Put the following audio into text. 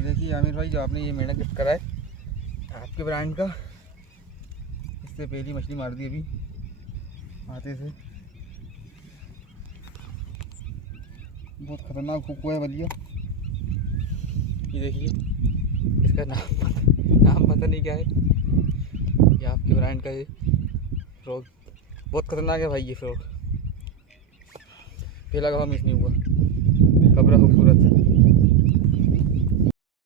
ये देखिए आमिर भाई, जो आपने ये मेढक गिफ्ट करा है आपके ब्रांड का, इससे पहली मछली मार दी अभी आते से। बहुत खतरनाक हुक हुआ है बलिया। ये देखिए इसका नाम पता नहीं क्या है, ये आपके ब्रांड का ये फ्रॉग बहुत खतरनाक है भाई। ये फ्रॉग पहला कभी मिस नहीं हुआ, कबरा खूबसूरत।